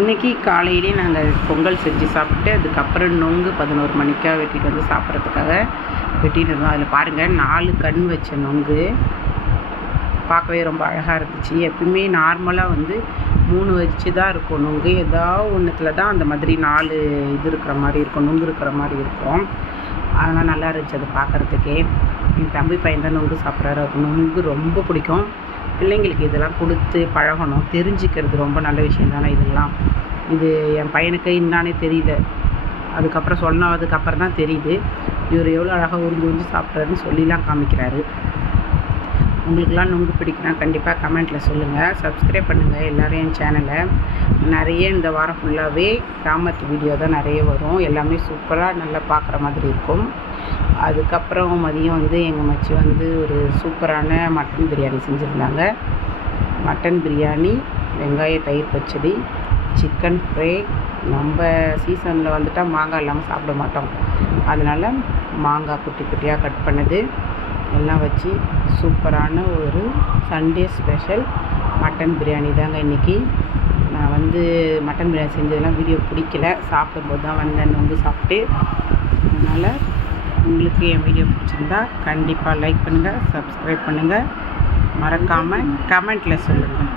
இன்றைக்கி காலையிலே நாங்கள் பொங்கல் செஞ்சு சாப்பிட்டு அதுக்கப்புறம் நொங்கு 11 மணிக்கா வெட்டிட்டு வந்து சாப்பிட்றதுக்காக வெட்டிட்டு இருந்தோம். அதில் பாருங்கள் 4 கண் வச்ச நொங்கு பார்க்கவே ரொம்ப அழகாக இருந்துச்சு. எப்பயுமே நார்மலாக வந்து 3 வச்சு தான் இருக்கும் நொங்கு. ஏதாவது ஒன்றுத்தில் தான் அந்த மாதிரி 4 இது இருக்கிற மாதிரி இருக்கும், நொங்கு இருக்கிற மாதிரி இருக்கும். அதனால் நல்லா இருந்துச்சு அது பார்க்குறதுக்கே. என் தம்பி பையன் தான் நொங்கு சாப்பிட்றாரு. அவருக்கு நொங்கு ரொம்ப பிடிக்கும். பிள்ளைங்களுக்கு இதெல்லாம் கொடுத்து பழகணும், தெரிஞ்சுக்கிறது ரொம்ப நல்ல விஷயம் தானே இதெல்லாம். இது என் பையனுக்கு என்னானே தெரியல, அதுக்கப்புறம் சொன்னதுக்கப்புறம் தான் தெரியுது. இவர் எவ்வளோ அழகாக உறிஞ்சி உறிஞ்சி சாப்பிட்றாருன்னு சொல்லிலாம் காமிக்கிறாரு. உங்களுக்கெல்லாம் நொங்கு பிடிக்குன்னா கண்டிப்பாக கமெண்ட்டில் சொல்லுங்கள். சப்ஸ்கிரைப் பண்ணுங்கள் எல்லோரும் என் சேனலை. நிறைய இந்த வாரம் ஃபுல்லாகவே கிராமத்து வீடியோ தான் நிறைய வரும். எல்லாமே சூப்பராக நல்லா பார்க்குற மாதிரி இருக்கும். அதுக்கப்புறம் மதியம் வந்து எங்கள் மச்சி வந்து ஒரு சூப்பரான மட்டன் பிரியாணி செஞ்சுருந்தாங்க. மட்டன் பிரியாணி, வெங்காய தயிர் பச்சடி, சிக்கன் ஃப்ரை. நம்ம சீசனில் வந்துட்டால் மாங்காய் இல்லாமல் சாப்பிட மாட்டோம். அதனால் மாங்காய் குட்டி குட்டியாக கட் பண்ணது எல்லாம் வச்சு சூப்பரான ஒரு சண்டே ஸ்பெஷல் மட்டன் பிரியாணி தாங்க இன்றைக்கி. நான் வந்து மட்டன் பிரியாணி செஞ்சதெல்லாம் வீடியோ பிடிக்கல, சாப்பிடும்போது தான் வந்தேன் நொங்கு சாப்பிட்டு. அதனால் உங்களுக்கு என் வீடியோ பிடிச்சிருந்தா கண்டிப்பாக லைக் பண்ணுங்கள், சப்ஸ்கிரைப் பண்ணுங்கள், மறக்காமல் கமெண்ட்டில் சொல்லுங்கள்.